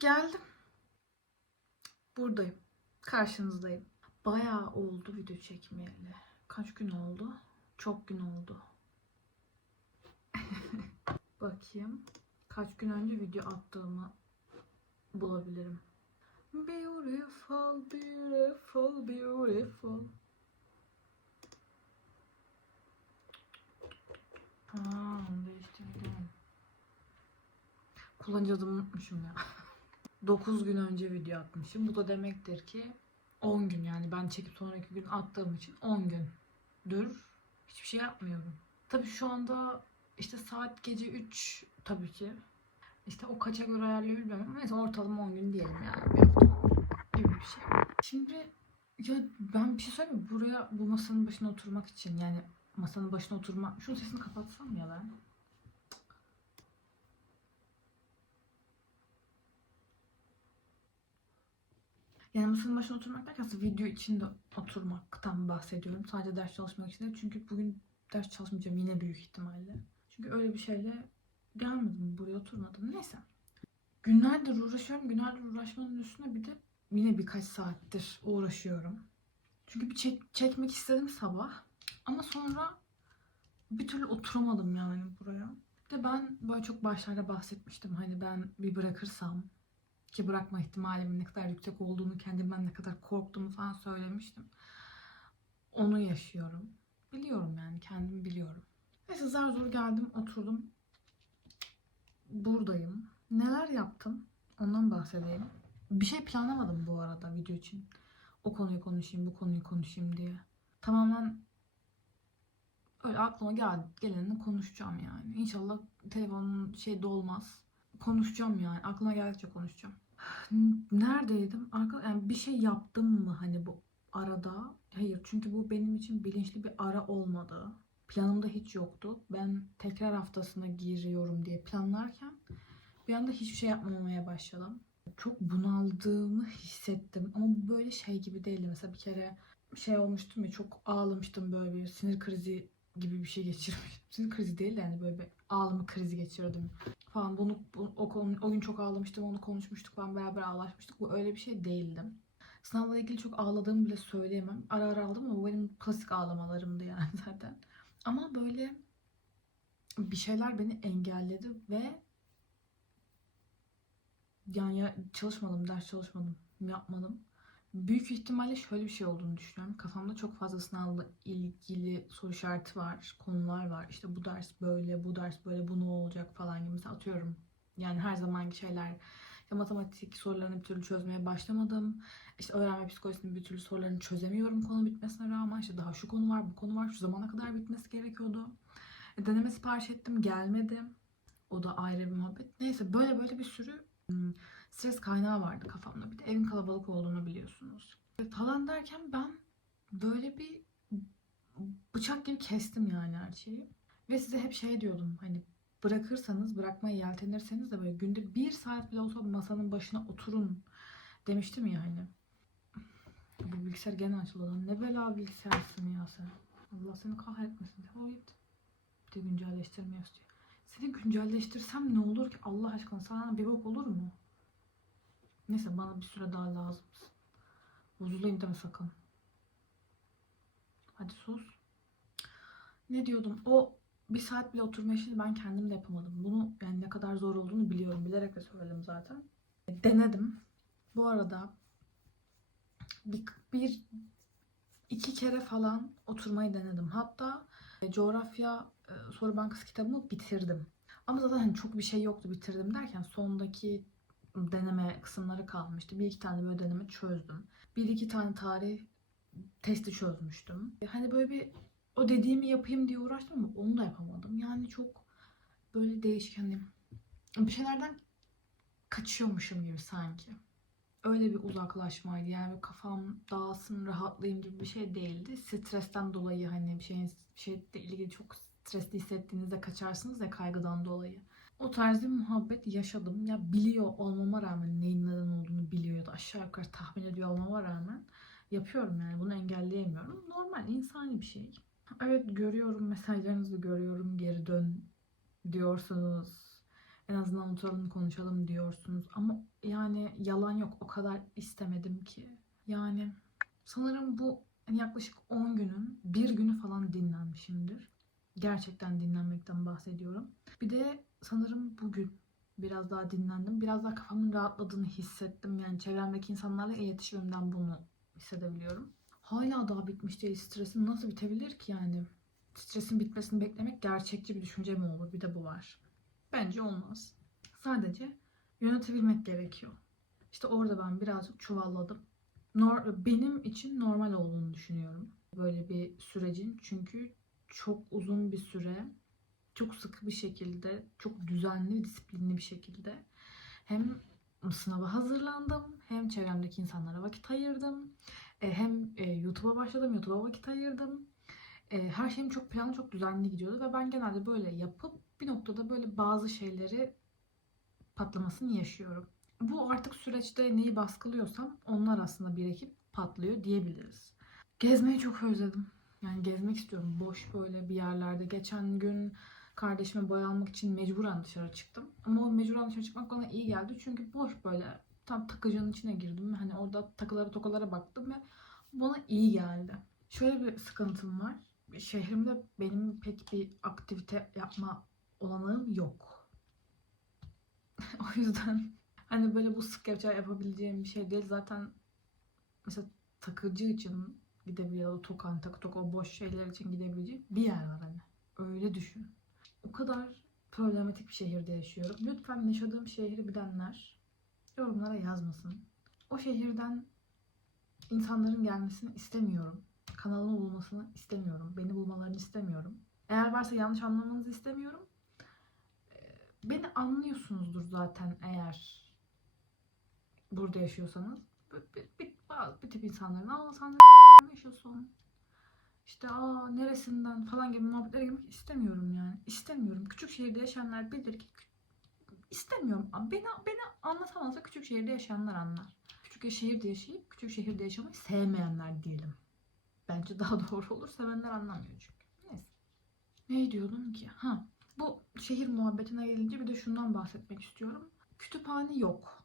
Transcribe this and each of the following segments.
geldim. Buradayım. Karşınızdayım. Bayağı oldu video çekmeyeli. Kaç gün oldu? Çok gün oldu. Bakayım. Kaç gün önce video attığımı bulabilirim. Beautiful, beautiful, beautiful. Onu değiştirdim. Kullanıcı adımı unutmuşum ya. 9 gün önce video atmışım. Bu da demektir ki 10 gün yani ben çekip sonraki gün attığım için 10 gündür hiçbir şey yapmıyorum. Tabii şu anda işte saat gece 3 tabii ki. İşte o kaça göre ayarlıyor bilmiyorum ama neyse ortalama 10 gün diyelim yani. Bir hafta gibi bir şey. Şimdi ya ben bir şey söyleyeyim? Buraya bu masanın başına oturmak için yani masanın başına oturma... Şunun sesini kapatsam ya ben. Yani masanın başına oturmak derken aslında video içinde oturmaktan bahsediyorum. Sadece ders çalışmak için değil. Çünkü bugün ders çalışmayacağım yine büyük ihtimalle. Çünkü öyle bir şeyle gelmedim buraya oturmadım. Neyse. Günlerdir uğraşıyorum. Günlerdir uğraşmanın üstüne bir de yine birkaç saattir uğraşıyorum. Çünkü bir çek, çekmek istedim sabah. Ama sonra bir türlü oturamadım yani buraya. Bir de ben böyle çok başlarda bahsetmiştim. Hani ben bir bırakırsam ki bırakma ihtimalimin ne kadar yüksek olduğunu, kendimden ne kadar korktuğumu falan söylemiştim. Onu yaşıyorum. Biliyorum yani kendim biliyorum. Neyse zar zor geldim oturdum. Buradayım. Neler yaptım? Ondan bahsedeyim. Bir şey planlamadım bu arada video için. O konuyu konuşayım, bu konuyu konuşayım diye. Tamamen öyle aklıma gel geleni konuşacağım yani. İnşallah telefonun şey dolmaz. Konuşacağım yani. Aklıma geldikçe konuşacağım. Neredeydim? Arka, yani bir şey yaptım mı hani bu arada? Hayır. Çünkü bu benim için bilinçli bir ara olmadı. Planımda hiç yoktu. Ben tekrar haftasına giriyorum diye planlarken bir anda hiçbir şey yapmamaya başladım. Çok bunaldığımı hissettim. Ama böyle şey gibi değildi. Mesela bir kere şey olmuştum ya çok ağlamıştım böyle bir sinir krizi gibi bir şey geçirmiştim. Sinir krizi değil de yani böyle bir ağlama krizi geçirdim falan. Bunu, bu- o, konu, o gün çok ağlamıştım. Onu konuşmuştuk falan. Beraber ağlaşmıştık. Bu öyle bir şey değildi. Sınavla ilgili çok ağladığımı bile söyleyemem. Ara ara aldım ama bu benim klasik ağlamalarımdı yani zaten. Ama böyle bir şeyler beni engelledi ve yani ya çalışmadım, ders çalışmadım, yapmadım. Büyük ihtimalle şöyle bir şey olduğunu düşünüyorum. Kafamda çok fazla sınavla ilgili soru işareti var, konular var. İşte bu ders böyle, bu ders böyle, bu ne olacak falan gibi mesela atıyorum. Yani her zamanki şeyler. İşte matematik sorularını bir türlü çözmeye başlamadım. İşte öğrenme psikolojisinin bir türlü sorularını çözemiyorum konu bitmesine rağmen. İşte daha şu konu var, bu konu var. Şu zamana kadar bitmesi gerekiyordu. E, Deneme sipariş ettim, gelmedi. O da ayrı bir muhabbet. Neyse böyle böyle bir sürü hmm, stres kaynağı vardı kafamda. Bir de evin kalabalık olduğunu biliyorsunuz. Falan derken ben böyle bir bıçak gibi kestim yani her şeyi. Ve size hep şey diyordum hani bırakırsanız, bırakmayı yeltenirseniz de böyle günde bir saat bile olsa masanın başına oturun demiştim ya hani. Bu bilgisayar gene açıldı. Ne bela bilgisayarsın ya sen. Allah seni kahretmesin. Defol git. Bir de güncelleştirmiyor diyor. Seni güncelleştirsem ne olur ki Allah aşkına sana bir bok olur mu? Neyse bana bir süre daha lazım. Bozulayım deme sakın. Hadi sus. Ne diyordum? O bir saat bile oturma işini ben kendim de yapamadım. Bunu yani ne kadar zor olduğunu biliyorum. Bilerek de söyledim zaten. Denedim. Bu arada bir, bir iki kere falan oturmayı denedim. Hatta e, coğrafya e, soru bankası kitabımı bitirdim. Ama zaten hani çok bir şey yoktu bitirdim derken sondaki deneme kısımları kalmıştı. Bir iki tane böyle deneme çözdüm. Bir iki tane tarih testi çözmüştüm. Hani böyle bir o dediğimi yapayım diye uğraştım ama onu da yapamadım. Yani çok böyle değişik hani bir şeylerden kaçıyormuşum gibi sanki. Öyle bir uzaklaşmaydı. Yani kafam dağılsın, rahatlayayım gibi bir şey değildi. Stresten dolayı hani bir şeyin bir şeyle ilgili çok stresli hissettiğinizde kaçarsınız ya kaygıdan dolayı. O tarz bir muhabbet yaşadım. Ya biliyor olmama rağmen neyin neden olduğunu biliyor ya da aşağı yukarı tahmin ediyor olmama rağmen yapıyorum yani bunu engelleyemiyorum. Normal insani bir şey. Evet görüyorum mesajlarınızı görüyorum geri dön diyorsunuz. En azından oturalım konuşalım diyorsunuz. Ama yani yalan yok. O kadar istemedim ki. Yani sanırım bu yaklaşık 10 günün bir günü falan dinlenmişimdir. Gerçekten dinlenmekten bahsediyorum. Bir de sanırım bugün biraz daha dinlendim. Biraz daha kafamın rahatladığını hissettim. Yani çevremdeki insanlarla iletişimimden bunu hissedebiliyorum. Hala daha bitmiş değil. Stresim nasıl bitebilir ki yani? Stresin bitmesini beklemek gerçekçi bir düşünce mi olur? Bir de bu var. Bence olmaz. Sadece yönetebilmek gerekiyor. İşte orada ben birazcık çuvalladım. Benim için normal olduğunu düşünüyorum. Böyle bir sürecin. Çünkü çok uzun bir süre çok sıkı bir şekilde, çok düzenli, disiplinli bir şekilde hem sınava hazırlandım, hem çevremdeki insanlara vakit ayırdım, e, hem e, YouTube'a başladım, YouTube'a vakit ayırdım. E, Her şeyim çok planlı, çok düzenli gidiyordu ve ben genelde böyle yapıp bir noktada böyle bazı şeyleri patlamasını yaşıyorum. Bu artık süreçte neyi baskılıyorsam onlar aslında birikip patlıyor diyebiliriz. Gezmeyi çok özledim. Yani gezmek istiyorum. Boş böyle bir yerlerde. Geçen gün kardeşime boya almak için mecburen dışarı çıktım. Ama o mecburen dışarı çıkmak bana iyi geldi. Çünkü boş böyle tam takıcının içine girdim. Hani orada takılara tokalara baktım ve bana iyi geldi. Şöyle bir sıkıntım var. Şehrimde benim pek bir aktivite yapma olanağım yok. o yüzden hani böyle bu sık yapacağı yapabileceğim bir şey değil. Zaten mesela takıcı için gidebilir tokan takı tok o boş şeyler için gidebileceği bir yer var hani. Öyle düşün. O kadar problematik bir şehirde yaşıyorum. Lütfen yaşadığım şehri bilenler yorumlara yazmasın. O şehirden insanların gelmesini istemiyorum. Kanalımı bulmasını istemiyorum. Beni bulmalarını istemiyorum. Eğer varsa yanlış anlamanızı istemiyorum. Ee, Beni anlıyorsunuzdur zaten eğer burada yaşıyorsanız. Bir, bir, bir, bazı bir tip insanların de yaşıyorsun. İşte aa neresinden falan gibi muhabbetlere girmek istemiyorum yani. İstemiyorum. Küçük şehirde yaşayanlar bilir ki istemiyorum. Beni, beni anlatamazsa küçük şehirde yaşayanlar anlar. Küçük şehirde yaşayıp küçük şehirde yaşamayı sevmeyenler diyelim. Bence daha doğru olur. Sevenler anlamıyor çünkü. Neyse. Ne diyordum ki? Ha, bu şehir muhabbetine gelince bir de şundan bahsetmek istiyorum. Kütüphane yok.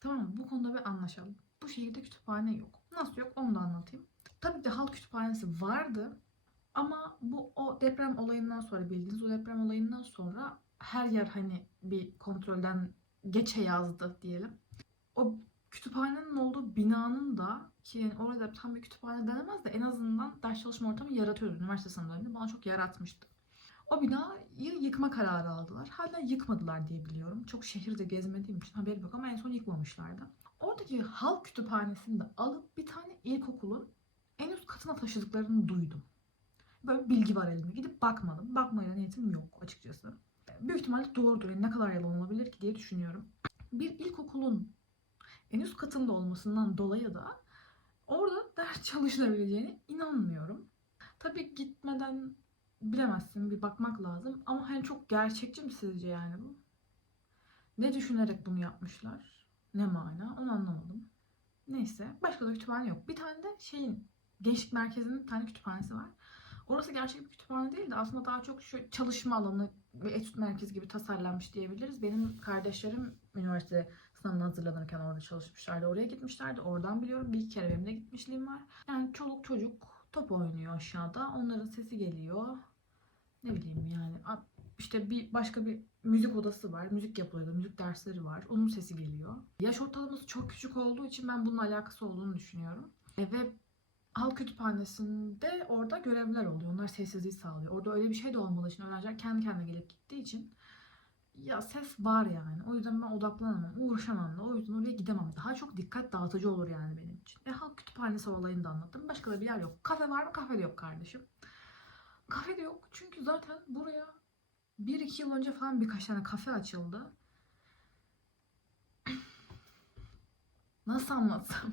Tamam mı? Bu konuda bir anlaşalım. Bu şehirde kütüphane yok. Nasıl yok onu da anlatayım. Tabii ki de halk kütüphanesi vardı. Ama bu o deprem olayından sonra bildiğiniz o deprem olayından sonra her yer hani bir kontrolden geçe yazdı diyelim. O kütüphanenin olduğu binanın da ki yani orada tam bir kütüphane denemez de en azından ders çalışma ortamı yaratıyordu üniversite sınavlarında. Bana çok yaratmıştı. O binayı yıkma kararı aldılar. Hala yıkmadılar diye biliyorum. Çok şehirde gezmediğim için haberim yok ama en son yıkmamışlardı. Oradaki halk kütüphanesini de alıp bir tane ilkokulun en üst katına taşıdıklarını duydum. Böyle bilgi var elimde. Gidip bakmadım. Bakmaya niyetim yok açıkçası. Büyük ihtimalle doğrudur. Yani ne kadar yalan olabilir ki diye düşünüyorum. Bir ilkokulun en üst katında olmasından dolayı da orada ders çalışılabileceğine inanmıyorum. Tabii gitmeden bilemezsin. Bir bakmak lazım. Ama hani çok gerçekçi mi sizce yani bu? Ne düşünerek bunu yapmışlar? Ne mana? Onu anlamadım. Neyse. Başka da kütüphane yok. Bir tane de şeyin gençlik merkezinin bir tane kütüphanesi var. Orası gerçek bir kütüphane değil de aslında daha çok şu çalışma alanı ve etüt merkezi gibi tasarlanmış diyebiliriz. Benim kardeşlerim üniversite sınavına hazırlanırken orada çalışmışlardı. Oraya gitmişlerdi. Oradan biliyorum. Bir kere benim de gitmişliğim var. Yani çoluk çocuk top oynuyor aşağıda. Onların sesi geliyor. Ne bileyim yani. işte bir başka bir müzik odası var. Müzik yapılıyor. Müzik dersleri var. Onun sesi geliyor. Yaş ortalaması çok küçük olduğu için ben bunun alakası olduğunu düşünüyorum. E, ve halk kütüphanesinde orada görevler oluyor. Onlar sessizliği sağlıyor. Orada öyle bir şey de olmadığı için öğrenciler kendi kendine gelip gittiği için ya ses var yani. O yüzden ben odaklanamam, uğraşamam da. O yüzden oraya gidemem. Daha çok dikkat dağıtıcı olur yani benim için. E halk kütüphanesi olayını da anlattım. Başka da bir yer yok. Kafe var mı? Kafe de yok kardeşim. Kafe de yok. Çünkü zaten buraya bir iki yıl önce falan birkaç tane kafe açıldı. Nasıl anlatsam?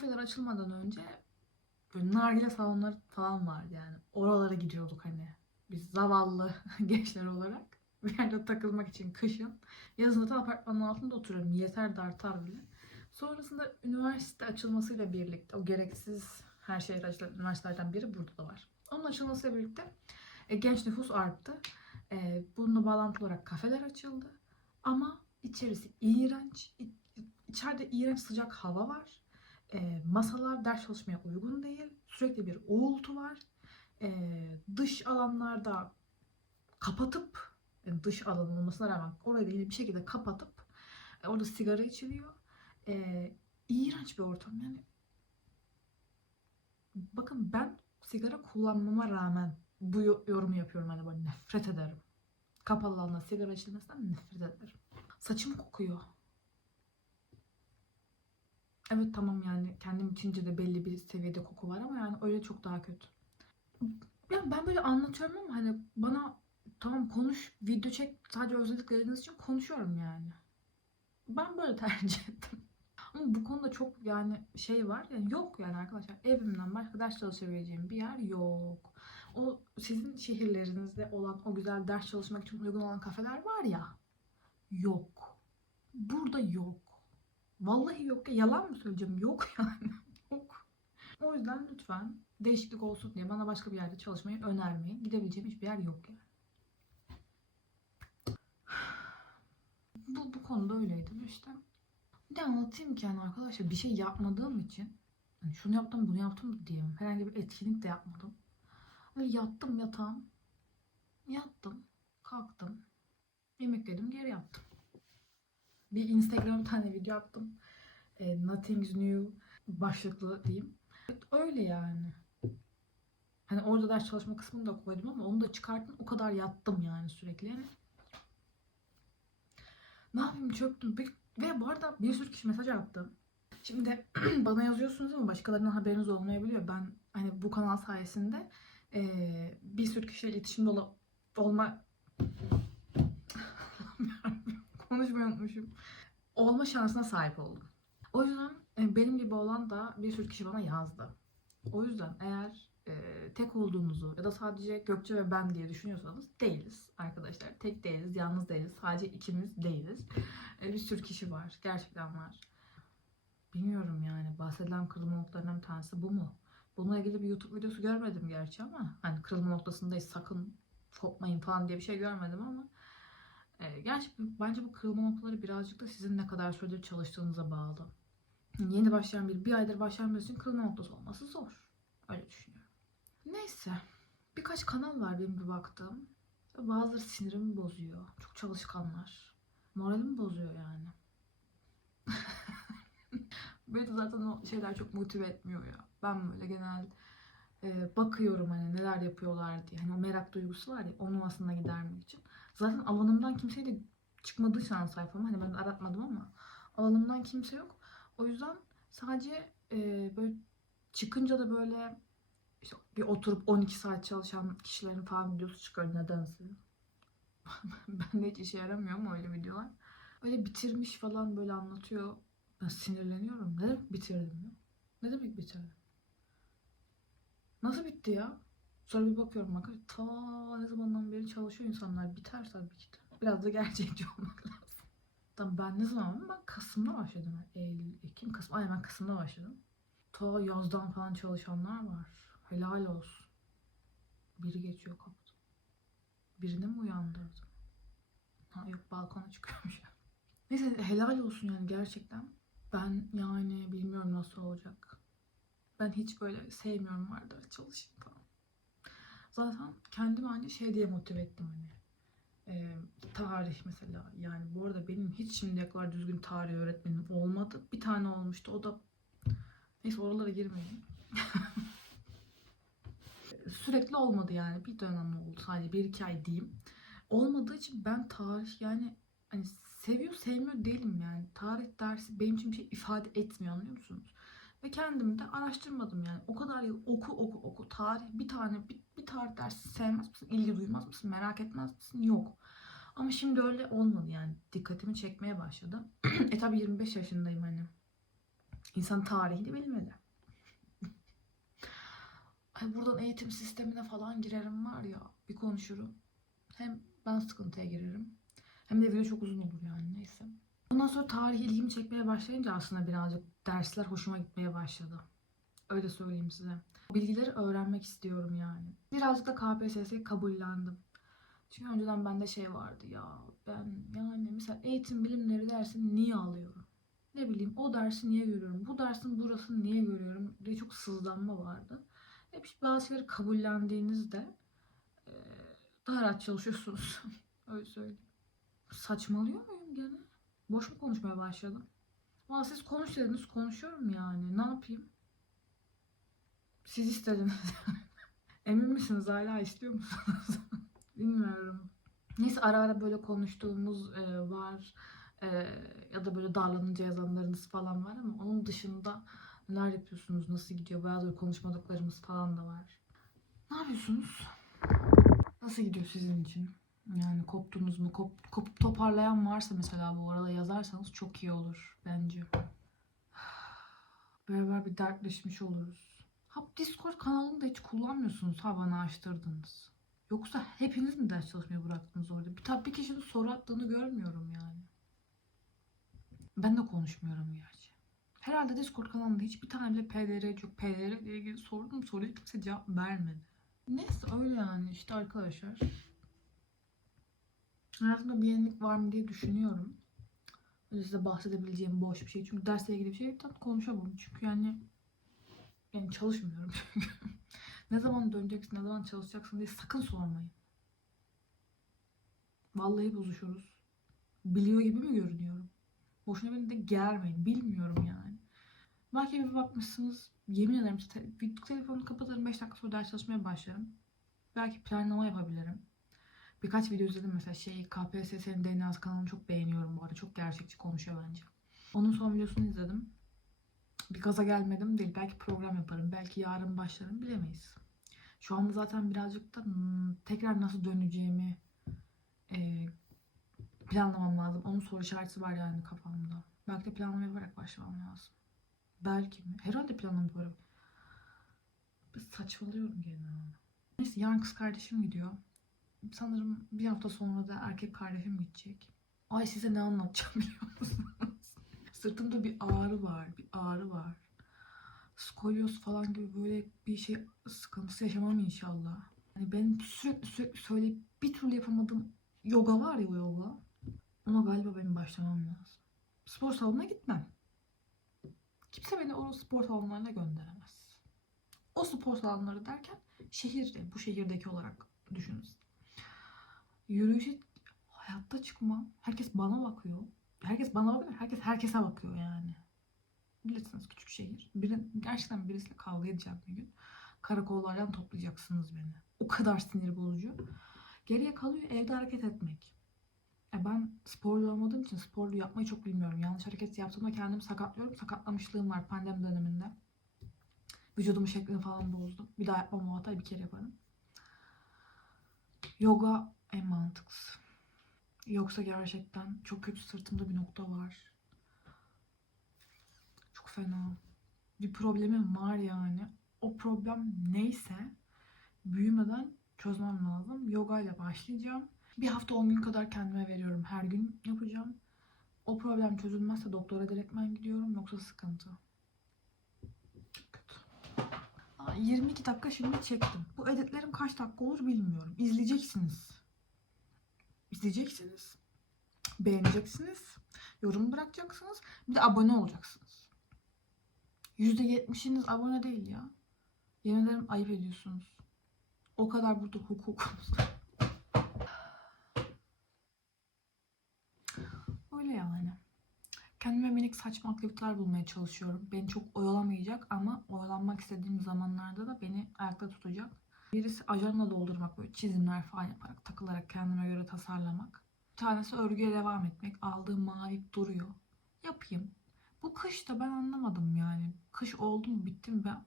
Zaten kafeler açılmadan önce böyle nargile salonları falan vardı yani. Oralara gidiyorduk hani. Biz zavallı gençler olarak. Bir yerde takılmak için kışın. Yazın da apartmanın altında oturuyorum. Yeter de artar bile. Sonrasında üniversite açılmasıyla birlikte o gereksiz her şehir açılan üniversitelerden biri burada da var. Onun açılmasıyla birlikte e, genç nüfus arttı. Ee, bununla bağlantılı olarak kafeler açıldı. Ama içerisi iğrenç. İ- İçeride iğrenç sıcak hava var. Ee, masalar ders çalışmaya uygun değil. Sürekli bir uğultu var. Ee, dış alanlarda kapatıp yani dış alan olmasına rağmen orayı da yine bir şekilde kapatıp e, orada sigara içiliyor. Ee, iğrenç bir ortam yani. Bakın ben sigara kullanmama rağmen bu yo- yorumu yapıyorum hani böyle nefret ederim. Kapalı alanda sigara içilmesinden nefret ederim. Saçım kokuyor. Evet tamam yani kendim içince de belli bir seviyede koku var ama yani öyle çok daha kötü. Ya ben böyle anlatıyorum ama hani bana tamam konuş, video çek sadece özledikleriniz için konuşuyorum yani. Ben böyle tercih ettim. Ama bu konuda çok yani şey var yani yok yani arkadaşlar evimden başka ders çalışabileceğim bir yer yok. O sizin şehirlerinizde olan o güzel ders çalışmak için uygun olan kafeler var ya yok. Burada yok. Vallahi yok ya yalan mı söyleyeceğim yok yani yok. O yüzden lütfen değişiklik olsun diye bana başka bir yerde çalışmayı önermeyin. Gidebileceğim hiçbir yer yok yani. Bu, bu konuda öyleydi işte. De anlatayım ki yani arkadaşlar bir şey yapmadığım için hani şunu yaptım bunu yaptım diyemem. Herhangi bir etkinlik de yapmadım. Böyle yattım yatağım. Yattım. Kalktım. Yemek yedim geri yattım. Bir Instagram tane video attım. E, Nothing's New başlıklı diyeyim. Öyle yani. Hani orada ders çalışma kısmını da koydum ama onu da çıkarttım. O kadar yattım yani sürekli. Yani ne yapayım çöktüm. Ve bu arada bir sürü kişi mesaj attı. Şimdi bana yazıyorsunuz ama başkalarının haberiniz olmayabiliyor. Ben hani bu kanal sayesinde eee, bir sürü kişiyle iletişimde ola- olma... Konuşmayı unutmuşum. Olma şansına sahip oldum. O yüzden e, benim gibi olan da bir sürü kişi bana yazdı. O yüzden eğer e, tek olduğunuzu ya da sadece Gökçe ve ben diye düşünüyorsanız değiliz arkadaşlar. Tek değiliz, yalnız değiliz. Sadece ikimiz değiliz. E, bir sürü kişi var. Gerçekten var. Bilmiyorum yani. Bahsedilen kırılma noktalarından bir tanesi bu mu? Bununla ilgili bir YouTube videosu görmedim gerçi ama hani kırılma noktasındayız sakın kopmayın falan diye bir şey görmedim ama e, gerçi bence bu kırılma noktaları birazcık da sizin ne kadar süredir çalıştığınıza bağlı. Yeni başlayan bir, bir aydır başlayan birisi kırılma noktası olması zor. Öyle düşünüyorum. Neyse. Birkaç kanal var benim bir baktığım. Bazıları sinirimi bozuyor. Çok çalışkanlar. Moralimi bozuyor yani. Beni zaten o şeyler çok motive etmiyor ya. Ben böyle genel e, bakıyorum hani neler yapıyorlar diye. Hani o merak duygusu var ya onu aslında gidermek için. Zaten alanımdan kimseyi de çıkmadığı şu an sayfama. Hani ben aratmadım ama alanımdan kimse yok. O yüzden sadece e, böyle çıkınca da böyle işte bir oturup 12 saat çalışan kişilerin falan videosu çıkıyor nedense. ben de hiç işe yaramıyor ama öyle videolar. Öyle bitirmiş falan böyle anlatıyor. Ben sinirleniyorum. Ne demek bitirdim ya? Ne demek bitirdim? Nasıl bitti ya? Sonra bir bakıyorum bak ta ne zamandan beri çalışıyor insanlar. Biter tabii ki de. Biraz da gerçekçi olmak lazım. Tamam ben ne zaman? Ben Kasım'da başladım. Eylül, Ekim, Kasım. Aynen ben Kasım'da başladım. Ta yazdan falan çalışanlar var. Helal olsun. Biri geçiyor kapıda. Birini mi uyandırdım? Ha yok balkona çıkıyormuş. Neyse helal olsun yani gerçekten. Ben yani bilmiyorum nasıl olacak. Ben hiç böyle sevmiyorum vardı çalışayım falan. Zaten kendimi anca şey diye motive ettim hani. Ee, tarih mesela. Yani bu arada benim hiç şimdiye kadar düzgün tarih öğretmenim olmadı. Bir tane olmuştu. O da neyse oralara girmeyeyim. Sürekli olmadı yani. Bir dönem oldu sadece. Bir iki ay diyeyim. Olmadığı için ben tarih yani hani seviyor sevmiyor değilim yani. Tarih dersi benim için bir şey ifade etmiyor anlıyor musunuz? Ve kendim de araştırmadım yani. O kadar yıl oku oku oku tarih bir tane bir, bir tarih dersi sevmez misin? ilgi duymaz mısın? Merak etmez misin? Yok. Ama şimdi öyle olmadı yani. Dikkatimi çekmeye başladı. e tabi 25 yaşındayım hani. İnsan tarihini bilmeli. Ay buradan eğitim sistemine falan girerim var ya bir konuşurum. Hem ben sıkıntıya girerim. Hem de video çok uzun olur yani neyse. Ondan sonra tarih ilgimi çekmeye başlayınca aslında birazcık dersler hoşuma gitmeye başladı. Öyle söyleyeyim size. Bilgileri öğrenmek istiyorum yani. Birazcık da KPSS'ye kabullendim. Çünkü önceden bende şey vardı ya ben yani mesela eğitim bilimleri dersini niye alıyorum? Ne bileyim o dersi niye görüyorum? Bu dersin burasını niye görüyorum? diye çok sızlanma vardı. Hep işte bazı şeyleri kabullendiğinizde daha rahat çalışıyorsunuz. Öyle söyleyeyim. Saçmalıyor muyum gene? Boş mu konuşmaya başladım? Valla siz konuş dediniz konuşuyorum yani. Ne yapayım? Siz istediniz. Emin misiniz hala istiyor musunuz? Bilmiyorum. Neyse ara ara böyle konuştuğumuz e, var. E, ya da böyle darlanınca yazanlarınız falan var ama onun dışında neler yapıyorsunuz, nasıl gidiyor, bayağıdır konuşmadıklarımız falan da var. Ne yapıyorsunuz? Nasıl gidiyor sizin için? Yani koptunuz mu? Kop, kopup toparlayan varsa mesela bu arada yazarsanız çok iyi olur bence. Beraber bir dertleşmiş oluruz. Ha Discord kanalını da hiç kullanmıyorsunuz ha bana açtırdınız. Yoksa hepiniz mi ders çalışmayı bıraktınız orada? Bir, tabii bir kişinin soru attığını görmüyorum yani. Ben de konuşmuyorum gerçi. Herhalde Discord kanalında hiçbir tane bile PDR yok. PDR ile sordum soruya kimse cevap vermedi. Neyse öyle yani işte arkadaşlar. Hayatımda bir yenilik var mı diye düşünüyorum. Öyle size bahsedebileceğim boş bir şey. Çünkü dersle ilgili bir şeyden konuşamam. Çünkü yani yani çalışmıyorum ne zaman döneceksin, ne zaman çalışacaksın diye sakın sormayın. Vallahi bozuşuruz. Biliyor gibi mi görünüyorum? Boşuna beni de germeyin. Bilmiyorum yani. Belki bir bakmışsınız. Yemin ederim te- telefonu kapatırım 5 dakika sonra ders çalışmaya başlarım. Belki planlama yapabilirim. Birkaç video izledim mesela şey KPSS'nin DNA'sı kanalını çok beğeniyorum bu arada. Çok gerçekçi konuşuyor bence. Onun son videosunu izledim. Bir gaza gelmedim değil. Belki program yaparım. Belki yarın başlarım. Bilemeyiz. Şu anda zaten birazcık da hmm, tekrar nasıl döneceğimi e, planlamam lazım. Onun soru işareti var yani kafamda. Belki de planlama yaparak başlamam lazım. Belki mi? Herhalde planlama yaparım. Saçmalıyorum gene. Neyse yarın kız kardeşim gidiyor. Sanırım bir hafta sonra da erkek kardeşim gidecek. Ay size ne anlatacağım biliyor musunuz? Sırtımda bir ağrı var. Bir ağrı var. Skolyoz falan gibi böyle bir şey sıkıntısı yaşamam inşallah. Hani benim sürekli sürekli söyleyip bir türlü yapamadığım yoga var ya o yoga. Ona galiba benim başlamam lazım. Spor salonuna gitmem. Kimse beni o spor salonlarına gönderemez. O spor salonları derken şehirde, bu şehirdeki olarak düşünün. Yürüyüşe hayatta çıkmam. Herkes bana bakıyor. Herkes bana bakıyor. Herkes herkese bakıyor yani. Bilirsiniz küçük şehir. Biri, gerçekten birisiyle kavga edeceğim bir gün. Karakollardan toplayacaksınız beni. O kadar sinir bozucu. Geriye kalıyor evde hareket etmek. E ben sporlu olmadığım için sporlu yapmayı çok bilmiyorum. Yanlış hareket yaptığımda kendimi sakatlıyorum. Sakatlamışlığım var pandemi döneminde. Vücudumun şeklini falan bozdum. Bir daha yapmam o hatayı bir kere yaparım. Yoga en mantıklısı. Yoksa gerçekten çok kötü sırtımda bir nokta var. Çok fena. Bir problemim var yani. O problem neyse büyümeden çözmem lazım. Yoga ile başlayacağım. Bir hafta 10 gün kadar kendime veriyorum. Her gün yapacağım. O problem çözülmezse doktora direktmen gidiyorum. Yoksa sıkıntı. Kötü. Aa, 22 dakika şimdi çektim. Bu editlerim kaç dakika olur bilmiyorum. İzleyeceksiniz. İzleyeceksiniz. Beğeneceksiniz. Yorum bırakacaksınız. Bir de abone olacaksınız. %70'iniz abone değil ya. Yemin ederim ayıp ediyorsunuz. O kadar burada hukukumuz. Öyle yani. Kendime minik saçma aktiviteler bulmaya çalışıyorum. Beni çok oyalamayacak ama oyalanmak istediğim zamanlarda da beni ayakta tutacak. Birisi ajanda doldurmak, böyle çizimler falan yaparak, takılarak kendime göre tasarlamak. Bir tanesi örgüye devam etmek. Aldığım mavi duruyor. Yapayım. Bu kış da ben anlamadım yani. Kış oldu mu bitti mi ben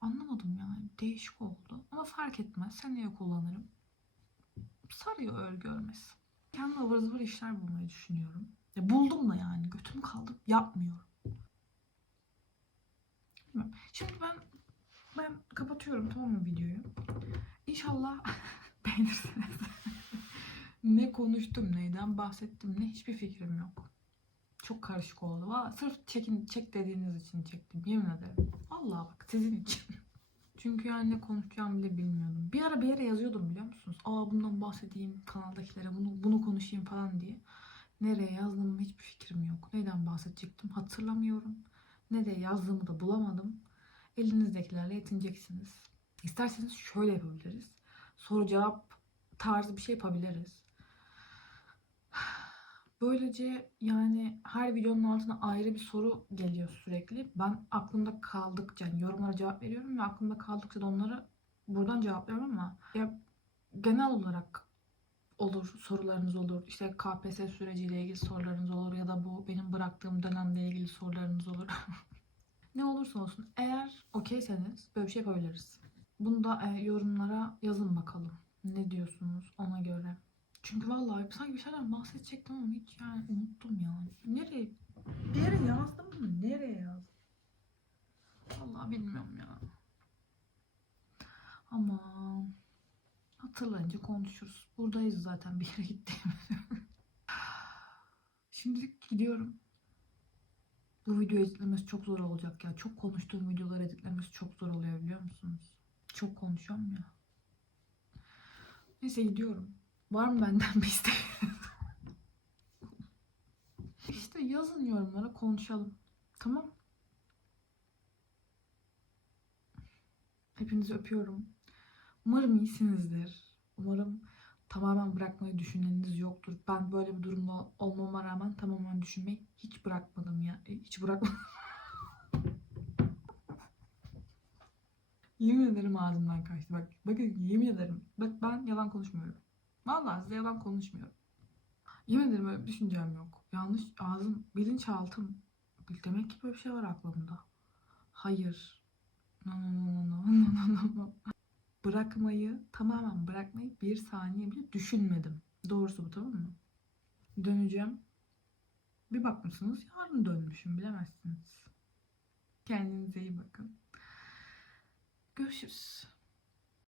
anlamadım yani. Değişik oldu. Ama fark etmez. Seneye kullanırım. Sarıyor örgü örmesi. Kendi ıvır zıvır işler bulmayı düşünüyorum. Ya buldum da yani. Götüm kaldı. Yapmıyorum. Bilmiyorum. Şimdi ben ben kapatıyorum tamam mı videoyu? İnşallah beğenirsiniz. ne konuştum, neyden bahsettim, ne hiçbir fikrim yok. Çok karışık oldu. Valla sırf çekin, çek dediğiniz için çektim. Yemin ederim. Vallahi bak sizin için. Çünkü yani ne konuşacağımı bile bilmiyordum. Bir ara bir yere yazıyordum biliyor musunuz? Aa bundan bahsedeyim kanaldakilere bunu bunu konuşayım falan diye. Nereye yazdığımın hiçbir fikrim yok. Neyden bahsedecektim hatırlamıyorum. Nereye yazdığımı da bulamadım. Elinizdekilerle yetineceksiniz. İsterseniz şöyle yapabiliriz. Soru cevap tarzı bir şey yapabiliriz. Böylece yani her videonun altına ayrı bir soru geliyor sürekli. Ben aklımda kaldıkça yani yorumlara cevap veriyorum ve aklımda kaldıkça da onları buradan cevaplıyorum ama ya genel olarak olur sorularınız olur. İşte KPSS süreciyle ilgili sorularınız olur ya da bu benim bıraktığım dönemle ilgili sorularınız olur. ne olursa olsun eğer okeyseniz böyle bir şey yapabiliriz. Bunu da e, yorumlara yazın bakalım. Ne diyorsunuz ona göre. Çünkü vallahi sanki bir şeyden bahsedecektim ama hiç yani unuttum yani. Nereye? Bir yere yazdım mı? Nereye yazdım? Vallahi bilmiyorum ya. Ama hatırlayınca konuşuruz. Buradayız zaten bir yere gittiğimiz. Şimdilik gidiyorum. Bu video editlemesi çok zor olacak ya. Çok konuştuğum videoları editlemesi çok zor oluyor biliyor musunuz? Çok konuşuyorum ya. Neyse gidiyorum. Var mı benden bir isteğiniz? işte yazın yorumlara konuşalım. Tamam. Hepinizi öpüyorum. Umarım iyisinizdir. Umarım tamamen bırakmayı düşüneniniz yoktur. Ben böyle bir durumda olmama rağmen tamamen düşünmeyi hiç bırakmadım ya. E, Hiç bırakmadım. yemin ederim ağzımdan kaçtı. Bak, bakın yemin ederim. Bak ben yalan konuşmuyorum. Vallahi size yalan konuşmuyorum. Yemin ederim öyle bir düşüncem yok. Yanlış ağzım, bilinçaltım. Demek ki böyle bir şey var aklımda. Hayır. No, no, no, no, no, no, no, no. Bırakmayı, tamamen bırakmayı bir saniye bile düşünmedim. Doğrusu bu tamam mı? Döneceğim. Bir bakmışsınız yarın dönmüşüm bilemezsiniz. Kendinize iyi bakın. Görüşürüz.